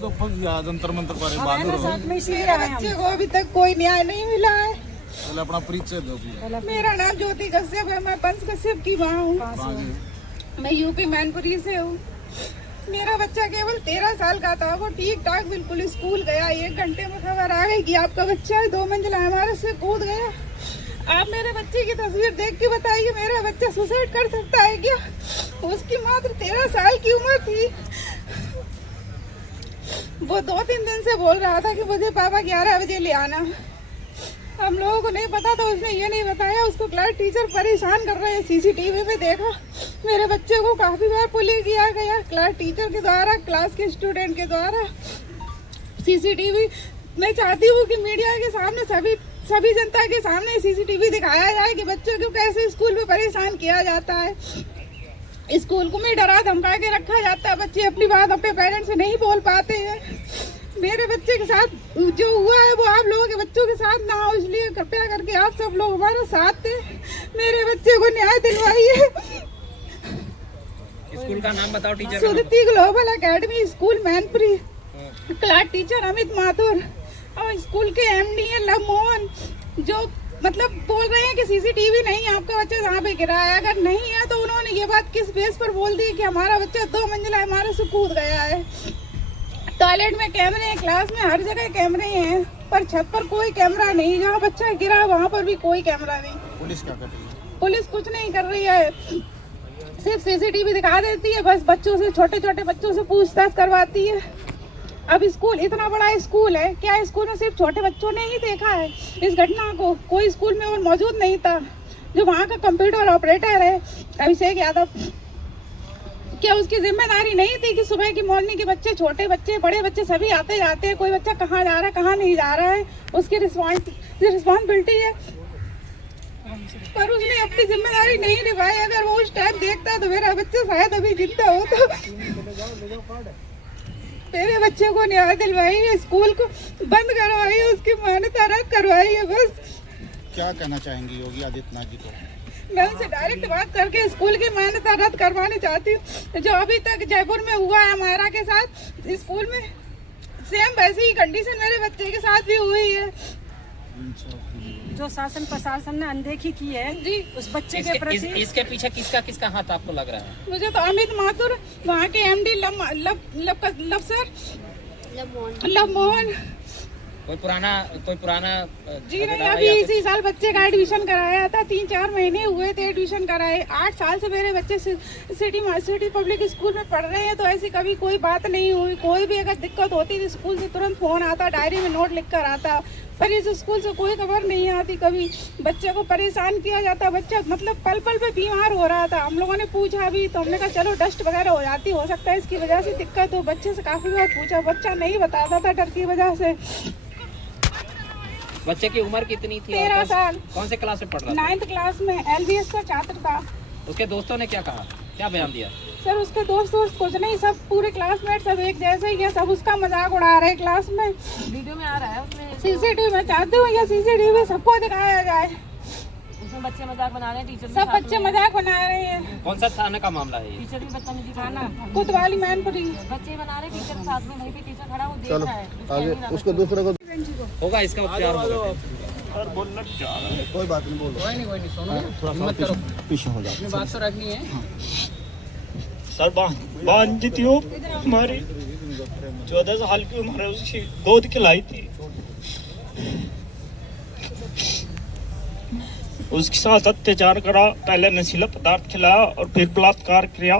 तो जंतर मंतर पर बहादुर हो। बच्चे को अभी तक कोई न्याय नहीं मिला है। पहले अपना परिचय दो। मेरा नाम ज्योति कश्यप है, मैं पंच कश्यप की माँ हूँ। मैं यूपी मैनपुरी से हूँ। मेरा बच्चा केवल 13 साल का था, वो ठीक ठाक बिल्कुल स्कूल गया। 1 घंटे में खबर आ गई कि आपका बच्चा 2 मंजिला इमारत से कूद गया। आप मेरे बच्चे की तस्वीर देख के बताइए, मेरा बच्चा सुसाइड कर सकता है क्या? उसकी मात्र 13 साल की उम्र थी। वो 2-3 दिन से बोल रहा था कि मुझे पापा 11 बजे ले आना। हम लोगों को नहीं पता था, उसने ये नहीं बताया। उसको क्लास टीचर परेशान कर रहे हैं। सीसीटीवी में देखा, मेरे बच्चे को काफी बार पुलिस किया गया, क्लास टीचर के द्वारा, क्लास के स्टूडेंट के द्वारा। सीसीटीवी मैं चाहती हूँ कि मीडिया के सामने सभी जनता के सामने सीसीटीवी दिखाया जाए कि बच्चों को कैसे स्कूल में परेशान किया जाता है। स्कूल को में डरा धमका के रखा जाता है। बच्चे अपनी बात अपने पेरेंट्स से नहीं बोल पाते हैं। मेरे बच्चे के साथ जो हुआ है वो आप लोगों के बच्चों के साथ ना हो, इसलिए कृपया करके आप सब लोग हमारे साथ थे। मेरे बच्चे को न्याय दिलवाइए। स्कूल का नाम बताओ teacher. Sudati global academy school Mainpuri. Class teacher Amit Mathur और स्कूल के एमडी है लव मोहन, जो मतलब बोल रहे हैं कि सीसीटीवी नहीं, आपका बच्चा जहाँ पे गिरा है। अगर नहीं है तो उन्होंने ये बात किस बेस पर बोल दी कि हमारा बच्चा 2 मंजिला इमारत से कूद गया है? टॉयलेट में कैमरे हैं, क्लास में हर जगह कैमरे हैं, पर छत पर कोई कैमरा नहीं। जहाँ बच्चा गिरा वहाँ पर भी कोई कैमरा नहीं। पुलिस क्या कर रही है? पुलिस कुछ नहीं कर रही है, सिर्फ सीसीटीवी दिखा देती है। बस बच्चों से, छोटे छोटे बच्चों से पूछताछ करवाती है। अब स्कूल इतना बड़ा स्कूल है, क्या स्कूल में सिर्फ छोटे बच्चों ने ही देखा है इस घटना को? कोई स्कूल में और मौजूद नहीं था। जो वहाँ का कंप्यूटर ऑपरेटर है अभिषेक यादव, क्या उसकी जिम्मेदारी नहीं थी कि सुबह की मॉर्निंग के बच्चे, छोटे बच्चे, बड़े बच्चे सभी आते जाते हैं, कोई बच्चा कहाँ जा रहा है कहाँ नहीं जा रहा है, उसकी रिस्पॉन्सिबिलिटी है। पर उसने अपनी जिम्मेदारी नहीं निभाई। अगर वो उस टाइम देखता तो मेरा बच्चा शायद अभी जिंदा होता। मेरे बच्चे को न्याय दिलवाइए, स्कूल को बंद करवाइए, उसकी मान्यता रद्द करवाइए। बस क्या कहना चाहेंगी योगी आदित्यनाथ जी को? मैं उनसे डायरेक्ट बात करके स्कूल की मान्यता रद्द करवानी चाहती हूँ। जो अभी तक जयपुर में हुआ है हमारा के साथ स्कूल में, सेम वैसी ही कंडीशन मेरे बच्चे के साथ भी हुई है। जो शासन प्रशासन ने अनदेखी की है जी उस बच्चे के प्रति। इसके पीछे किसका हाथ आपको लग रहा है? मुझे तो अमित माथुर, वहाँ के एमडी लव मोहन। कोई पुराना जी नहीं, अभी इसी साल बच्चे का एडमिशन कराया था। 3-4 महीने हुए थे एडमिशन कराए। 8 साल से मेरे बच्चे सिटी पब्लिक स्कूल में पढ़ रहे हैं, तो ऐसी कभी कोई बात नहीं हुई। कोई भी अगर दिक्कत होती थी स्कूल से तुरंत फोन आता, डायरी में नोट लिख कर आता। पर इस स्कूल से कोई खबर नहीं आती। कभी बच्चे को परेशान किया जाता। बच्चा मतलब पल पल पे बीमार हो रहा था। हम लोगों ने पूछा भी तो हमने कहा चलो डस्ट वगैरह हो जाती, हो सकता है इसकी वजह से दिक्कत हो। बच्चे से काफी बार पूछा, बच्चा नहीं बताता था डर की वजह से। बच्चे की उम्र कितनी थी? 13 साल। कौन से क्लास में पढ़ रहा था? 9th क्लास में, LBS का छात्र था। उसके दोस्तों ने क्या कहा, क्या बयान दिया? सर उसके दोस्त कुछ नहीं, सब पूरे क्लासमेट सब एक जैसे ही है, सब उसका मजाक उड़ा रहे हैं क्लास में। वीडियो में आ रहा है उसमें। सीसीटीवी में चाहते हो या सीसीटीवी सबको दिखाया जाए? उसमें बच्चे मजाक बना रहे हैं, टीचर सब बच्चे मजाक बना रहे हैं। कौन सा थाने का मामला है ये? टीचर भी बदतमीजी खाना कोतवाली मैनपुरी। बच्चे बना रहे, टीचर साथ में वहीं पे टीचर खड़ा वो देख रहा है। आगे उसको दूसरे को होगा इसका उपचार होगा। कोई बात नहीं, बोलो। कोई नहीं सोनो, थोड़ा हिम्मत करो, पीछे हो जाओ। अपनी बात तो रखनी है। सर बहन जी थी वो हमारी, 14 साल की उम्र है उसकी, गोद खिलाई थी। उसके साथ अत्याचार करा, पहले नशीला पदार्थ खिलाया और फिर बलात्कार किया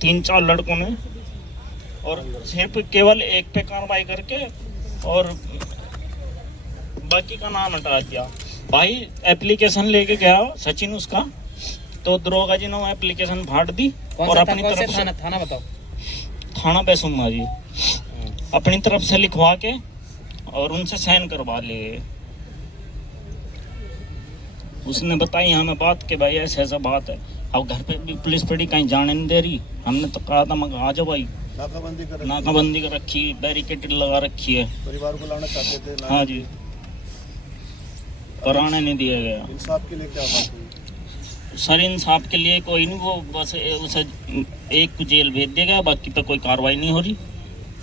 3-4 लड़कों ने, और सिर्फ केवल एक पे कार्रवाई करके और बाकी का नाम हटा दिया। भाई एप्लीकेशन लेके गया सचिन उसका, तो दरोगा जी ने एप्लीकेशन फाड़ दी और अपनी तरफ से थाना बताओ। थाना पैसुमा जी अपनी तरफ से लिखवा के और उनसे साइन करवा लिए। उसने बताई हमें बात के भाई ऐसे ऐसा बात है। अब घर पे भी पुलिस पड़ी, कहीं जाने नहीं दे रही। हमने तो कहा था मगर आ जाओ भाई, नाकाबंदी कर रखी, बैरिकेड लगा रखी है। परिवार को लाना चाहते थे। हाँ जी, कराने नहीं दिया गया। इंसाफ के लिए क्या बात हुई? सर इंसाफ के लिए कोई नहीं, वो बस उसे एक को जेल भेज दिया गया, बाकी तो कोई कार्रवाई नहीं हो रही।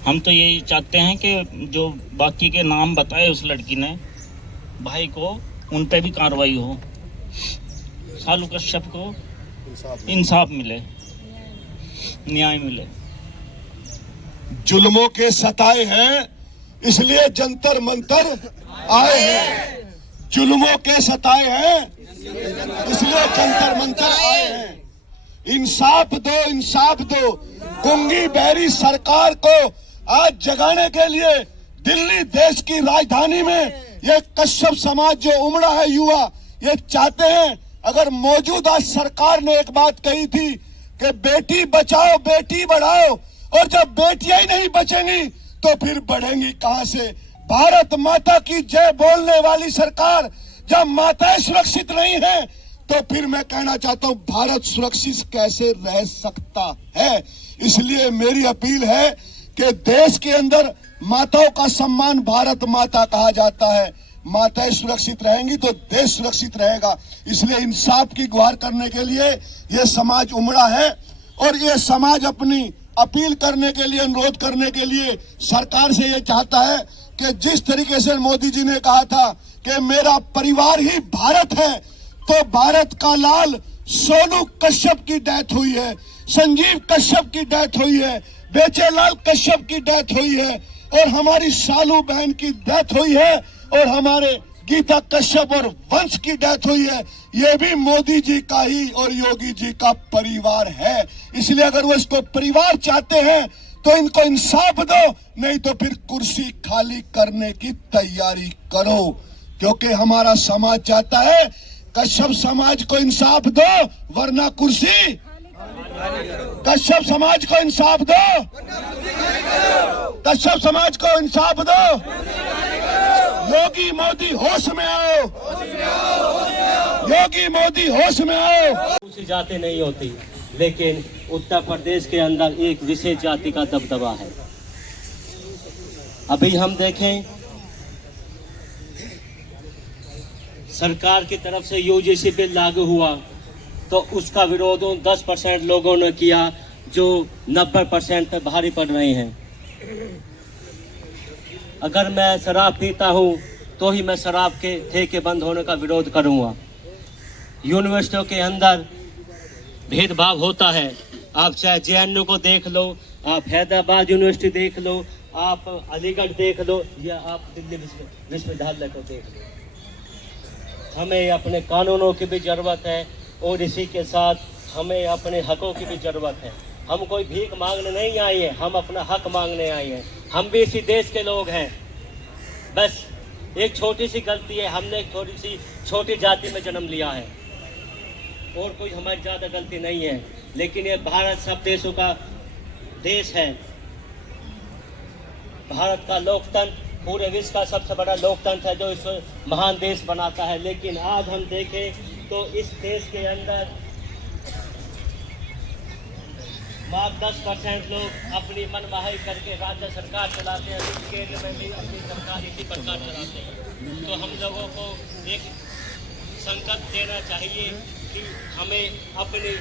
हम तो यही चाहते हैं कि जो बाकी के नाम बताए उस लड़की ने भाई को, उन पे भी कार्रवाई हो, शालू कश्यप को इंसाफ मिले, न्याय मिले। जुल्मों के सताए हैं इसलिए जंतर मंतर आए हैं, जुल्मों के सताए हैं इसलिए जंतर मंतर आए हैं। इंसाफ दो, इंसाफ दो। गुंगी बहरी सरकार को आज जगाने के लिए दिल्ली देश की राजधानी में ये कश्यप समाज जो उमड़ा है युवा, ये चाहते हैं, अगर मौजूदा सरकार ने एक बात कही थी कि बेटी बचाओ बेटी बढ़ाओ, और जब बेटियां ही नहीं बचेंगी तो फिर बढ़ेंगी कहां से। भारत माता की जय बोलने वाली सरकार जब माताएं सुरक्षित नहीं है तो फिर मैं कहना चाहता हूं भारत सुरक्षित कैसे रह सकता है। इसलिए मेरी अपील है कि देश के अंदर माताओं का सम्मान भारत माता कहा जाता है। माताएं सुरक्षित रहेंगी तो देश सुरक्षित रहेगा। इसलिए इंसाफ की गुहार करने के लिए यह समाज उमड़ा है, और यह समाज अपनी अपील करने के लिए, अनुरोध करने के लिए सरकार से यह चाहता है कि जिस तरीके से मोदी जी ने कहा था कि मेरा परिवार ही भारत है, तो भारत का लाल सोनू कश्यप की डेथ हुई है, संजीव कश्यप की डेथ हुई है, बेचेलाल कश्यप की डेथ हुई है, और हमारी शालू बहन की डेथ हुई है, और हमारे गीता कश्यप और वंश की डेथ हुई है। ये भी मोदी जी का ही और योगी जी का परिवार है। इसलिए अगर वो इसको परिवार चाहते हैं तो इनको इंसाफ दो, नहीं तो फिर कुर्सी खाली करने की तैयारी करो, क्योंकि हमारा समाज चाहता है कश्यप समाज को इंसाफ दो वरना कुर्सी, कश्यप समाज को इंसाफ दो, कश्यप समाज को इंसाफ दो। योगी मोदी होश में आओ, योगी मोदी होश में आओ। दूसरी जाति नहीं होती, लेकिन उत्तर प्रदेश के अंदर एक विशेष जाति का दबदबा है। अभी हम देखें सरकार की तरफ से यूजीसी बिल लागू हुआ तो उसका विरोध 10% लोगों ने किया, जो 90% पे भारी पड़ रहे हैं। अगर मैं शराब पीता हूँ तो ही मैं शराब के ठेके बंद होने का विरोध करूँगा। यूनिवर्सिटियों के अंदर भेदभाव होता है, आप चाहे जेएनयू को देख लो, आप हैदराबाद यूनिवर्सिटी देख लो, आप अलीगढ़ देख लो, या आप दिल्ली विश्वविद्यालय को देख लो। हमें अपने कानूनों की भी ज़रूरत है और इसी के साथ हमें अपने हकों की भी ज़रूरत है। हम कोई भीख मांगने नहीं आए हैं, हम अपना हक मांगने आए हैं। हम भी इसी देश के लोग हैं। बस एक छोटी सी गलती है, हमने एक छोटी जाति में जन्म लिया है और कोई हमारी ज़्यादा गलती नहीं है। लेकिन ये भारत सब देशों का देश है। भारत का लोकतंत्र पूरे विश्व का सबसे बड़ा लोकतंत्र है जो इस महान देश बनाता है। लेकिन आज हम देखें तो इस देश के अंदर मात्र 10% लोग अपनी मनमाही करके राज्य सरकार चलाते हैं, केंद्र में भी अपनी सरकार इसी प्रकार चलाते हैं। तो हम लोगों को एक संकल्प देना चाहिए कि हमें अपने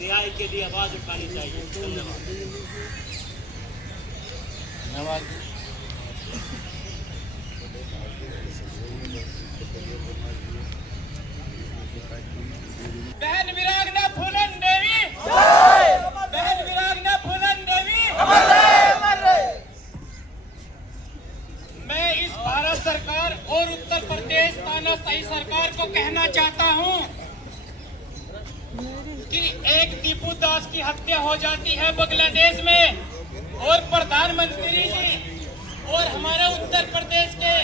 न्याय के लिए आवाज़ उठानी चाहिए। धन्यवाद। बहन विरागना फूलन देवी, बहन विरागना फूलन देवी। मैं इस भारत सरकार और उत्तर प्रदेश तानाशाही सरकार को कहना चाहता हूं कि एक दीपू दास की हत्या हो जाती है बांग्लादेश में, और प्रधानमंत्री जी और हमारे उत्तर प्रदेश के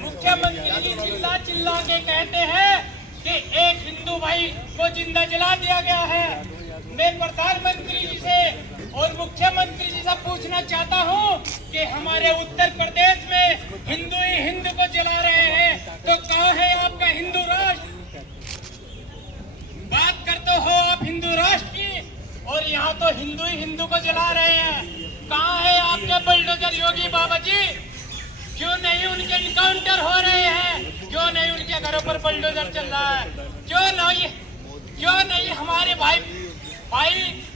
मुख्यमंत्री जी चिल्ला चिल्ला के कहते हैं कि एक हिंदू भाई को जिंदा जला दिया गया है। मैं प्रधानमंत्री जी से और मुख्यमंत्री जी से पूछना चाहता हूं कि हमारे उत्तर प्रदेश में हिंदू ही हिंदू को जला रहे हैं, तो कहां है आपका हिंदू राष्ट्र? बात करते हो आप हिंदू राष्ट्र की, और यहाँ तो हिंदू ही हिंदू को जला रहे हैं। कहाँ है आपके बुलडोजर योगी बाबा जी? क्यों नहीं उनके इनकाउंटर हो रहे हैं? क्यों नहीं उनके घरों पर बुलडोजर चल रहा है? क्यों नहीं हमारे भाई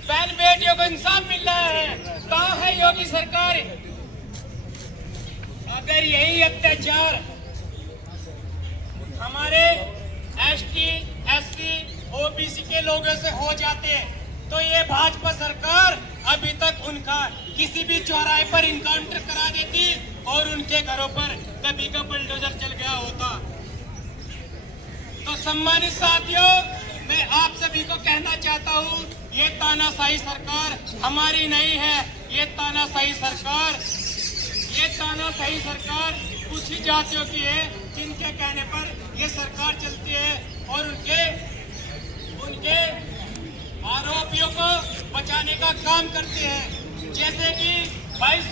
बहन बेटियों को इंसाफ मिल रहा है? कहाँ है योगी सरकार? अगर यही अत्याचार हमारे एसटी, एससी, ओबीसी के लोगों से हो जाते तो ये भाजपा सरकार अभी तक उनका किसी भी चौराहे पर इनकाउंटर करा देती और उनके घरों पर कभी का बुलडोजर चल गया होता। तो सम्मानित साथियों, मैं आप सभी को कहना चाहता हूँ, ये तानाशाही सरकार हमारी नहीं है। ये तानाशाही सरकार कुछ ही जातियों की है जिनके कहने पर ये सरकार चलती है और उनके आरोपियों को बचाने का काम करते हैं। जैसे कि 22